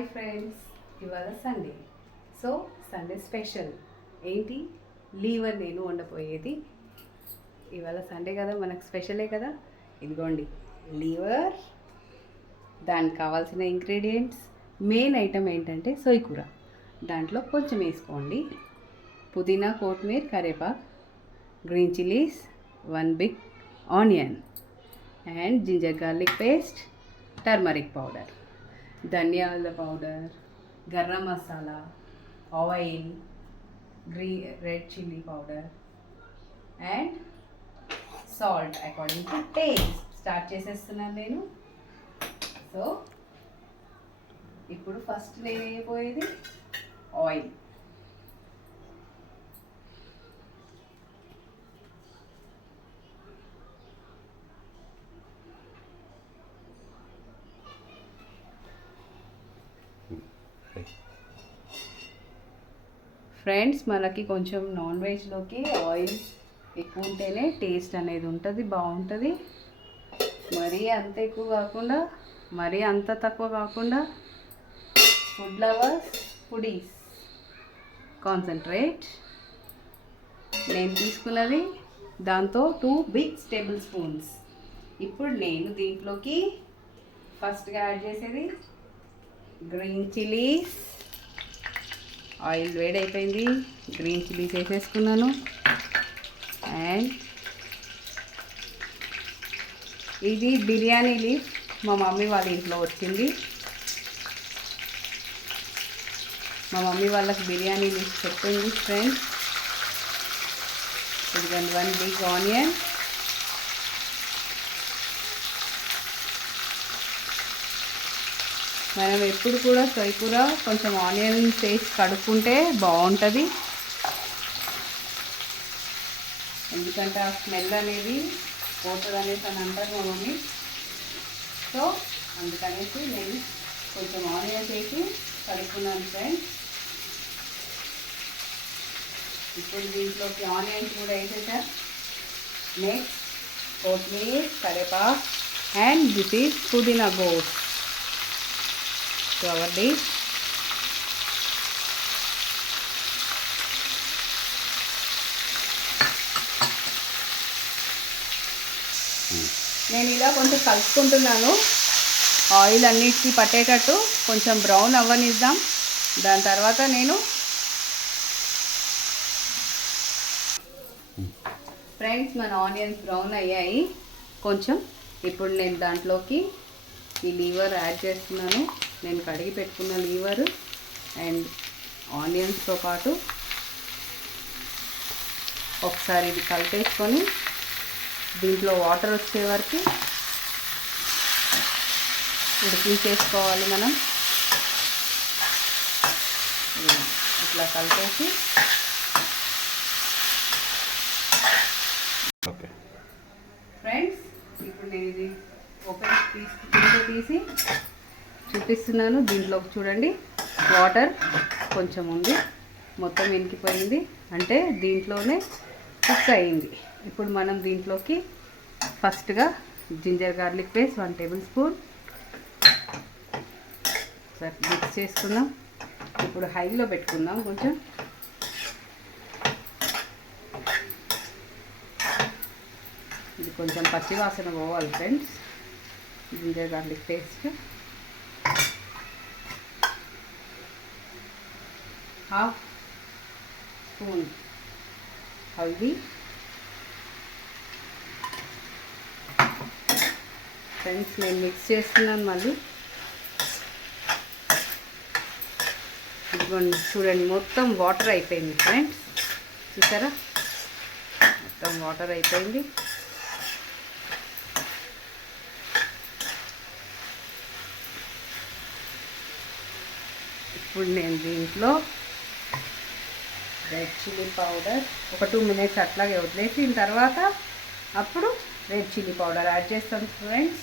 Hi friends, ఇవాళ Sunday. So Sunday special ఏంటి? లీవర్ నేను వండపోయేది. ఇవాళ సండే కదా, మనకు స్పెషలే కదా. ఇదిగోండి లీవర్. దానికి కావాల్సిన ఇంగ్రీడియంట్స్, మెయిన్ ఐటమ్ ఏంటంటే సొయ్య కూర. దాంట్లో కొంచెం వేసుకోండి. పుదీనా, కొత్తిమీర, కరివేపాకు, green chillies, 1 big onion and ginger garlic paste, turmeric powder, ధనియాల powder, garam masala, oil, red chilli powder and salt according to taste. Start చేసేస్తున్నాను నేను. సో ఇప్పుడు ఫస్ట్ నేను వేయబోయేది ఆయిల్. ఫ్రెండ్స్, మనకి కొంచెం నాన్ వెజ్లోకి ఆయిల్ ఎక్కువ ఉంటేనే టేస్ట్ అనేది ఉంటుంది, బాగుంటుంది. మరీ అంత ఎక్కువ కాకుండా, మరీ అంత తక్కువ కాకుండా. Food lovers, foodies, concentrate. నేను తీసుకున్నది దాంతో 2 బిగ్ టేబుల్ స్పూన్స్. ఇప్పుడు నేను దీంట్లోకి ఫస్ట్గా యాడ్ చేసేది గ్రీన్ చిల్లీస్. ఆయిల్ వేడైపోయింది, గ్రీన్ చిల్లీస్ వేసేసుకున్నాను. అండ్ ఇది బిర్యానీ లీఫ్, మా మమ్మీ వాళ్ళ ఇంట్లో వచ్చింది. మా మమ్మీ వాళ్ళకి బిర్యానీ లీఫ్ చెప్పింది ఫ్రెండ్స్. ఇదిగోండి 1 బిగ్ ఆనియన్, మనం ఎప్పుడు కూడా సొయ్య కూర కొంచెం ఆనియన్ వేసి కడుక్కుంటే బాగుంటుంది. ఎందుకంటే ఆ స్మెల్ అనేది పోతుంది అనేసి అని అంటారు మా మమ్మీ. సో అందుకనేసి నేను కొంచెం ఆనియన్ వేసి కడుక్కున్నాను ఫ్రెండ్స్. ఇప్పుడు దీంట్లోకి ఆనియన్స్ కూడా వేసేసా. నెక్స్ట్ కొత్తిమీర, కరివేపాకు అండ్ దిస్ ఈజ్ పుదీనా గోట్ to our dish. నేను ఇలా కొంచెం కలుపుకుంటున్నాను, ఆయిల్ అన్నిటికీ పట్టేటట్టు కొంచెం బ్రౌన్ అవ్వనిద్దాం. దాని తర్వాత నేను ఫ్రెండ్స్, మన ఆనియన్స్ బ్రౌన్ అయ్యాయి కొంచెం. ఇప్పుడు నేను దాంట్లోకి ఈ లీవర్ యాడ్ చేస్తున్నాను. నేను కడిగి పెట్టుకున్న లీవర్ అండ్ ఆనియన్స్తో పాటు ఒకసారి ఇది కలిపేసుకొని దీంట్లో వాటర్ వచ్చే వరకు ఉడికించేసుకోవాలి మనం. ఇట్లా కలిపేసి ఓకే ఫ్రెండ్స్, ఇప్పుడు నేను ఇది తీసి చూపిస్తున్నాను. దీంట్లోకి చూడండి, వాటర్ కొంచెం ఉంది, మొత్తం ఇంకిపోయింది, అంటే దీంట్లోనే కుక్ అయింది. ఇప్పుడు మనం దీంట్లోకి ఫస్ట్గా ginger garlic paste 1 tablespoon సరే మిక్స్ చేసుకుందాం. ఇప్పుడు హైలో పెట్టుకుందాం కొంచెం. ఇది కొంచెం పచ్చివాసన పోవాలి friends. Ginger garlic paste, 1/2 spoon హల్దీ, ఫ్రెండ్స్ నేను మిక్స్ చేస్తున్నాను మళ్ళీ. ఇదిగోండి చూడండి, మొత్తం వాటర్ అయిపోయింది ఫ్రెండ్స్, చూసారా? మొత్తం వాటర్ అయిపోయింది. ఇప్పుడు నేను దీంట్లో రెడ్ చిల్లీ పౌడర్ ఒక 2 మినిట్స్ అట్లాగే వదిలేసిన తర్వాత అప్పుడు రెడ్ చిల్లీ పౌడర్ యాడ్ చేస్తాం ఫ్రెండ్స్.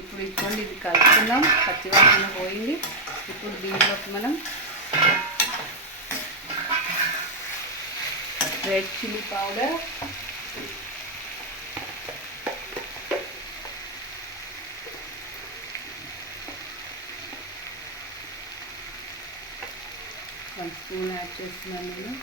ఇప్పుడు ఇదిగోండి, ఇది కలుపుకుందాం, పచ్చివాసన పోయింది. ఇప్పుడు దీంట్లోకి మనం red chilli powder, 1 spoon add చేస్తున్నాను నేను.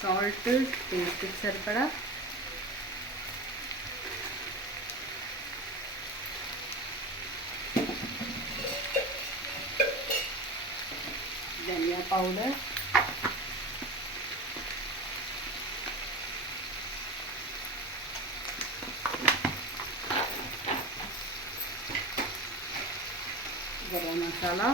సాల్ట్ టేస్ట్కి సరిపడా. ధనియా పౌడర్. గరం మసాలా.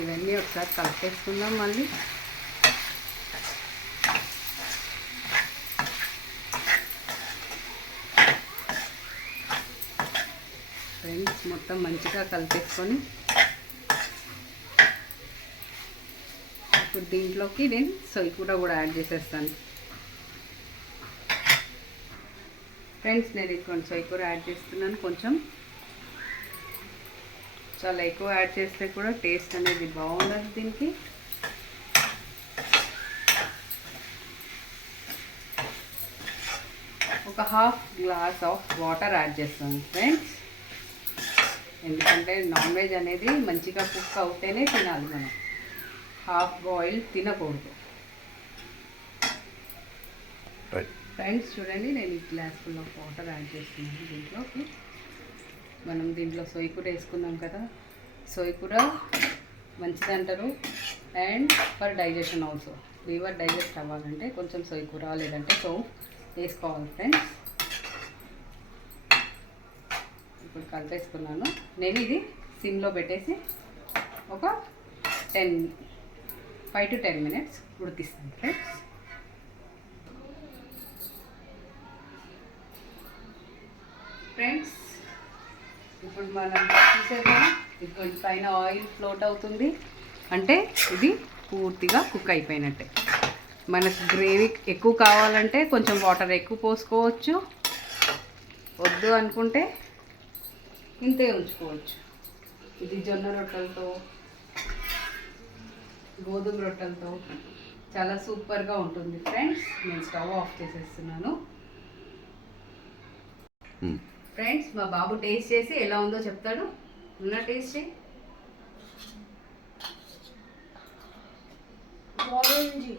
ఇవన్నీ ఒకసారి కలిపేసుకుందాం మళ్ళీ. ఫ్రెండ్స్ మొత్తం మంచిగా కలిపేసుకొని ఇప్పుడు దీంట్లోకి నేను సొయ్యకూర కూడా యాడ్ చేసేస్తాను. ఫ్రెండ్స్ నేను ఇక్కడ సొయ్యకూర యాడ్ చేస్తున్నాను. కొంచెం చాలా ఎక్కువ యాడ్ చేస్తే కూడా టేస్ట్ అనేది బాగుండదు దీనికి. ఒక half glass of water add చేస్తాను ఫ్రెండ్స్. ఎందుకంటే నాన్ వెజ్ అనేది మంచిగా కుక్ అవుతేనే తినాలి మనం, హాఫ్ బాయిల్ తినకూడదు. ఫ్రెండ్స్ చూడండి, నేను ఈ glass full of water add చేస్తున్నాను దీంట్లోకి. మనం దీంట్లో సొయ్యకూర వేసుకున్నాం కదా, సొయ్యకూర మంచిదంటారు and for digestion also. Liver digest అవ్వాలంటే కొంచెం సొయ్యకూర లేదంటే సోంఫ్ వేసుకోవాలి ఫ్రెండ్స్. ఇప్పుడు కలిపేసుకున్నాను నేను. ఇది సిమ్లో పెట్టేసి ఒక 5 to 10 minutes ఉడికిస్తాను ఫ్రెండ్స్. ఫ్రెండ్స్ ఇప్పుడు మనం చూసేద్దాం. ఇప్పుడు పైన ఆయిల్ ఫ్లోట్ అవుతుంది అంటే ఇది పూర్తిగా కుక్ అయిపోయినట్టే. మనకు గ్రేవీ ఎక్కువ కావాలంటే కొంచెం వాటర్ ఎక్కువ పోసుకోవచ్చు, వద్దు అనుకుంటే ఇంతే ఉంచుకోవచ్చు. ఇది జొన్న రొట్టెలతో, గోధుమ రొట్టెలతో చాలా సూపర్గా ఉంటుంది ఫ్రెండ్స్. నేను స్టవ్ ఆఫ్ చేసేస్తున్నాను. ఫ్రెండ్స్ మా బాబు టేస్ట్ చేసి ఎలా ఉందో చెప్తాడు. ఉన్న టేస్ట్ బాగుంది.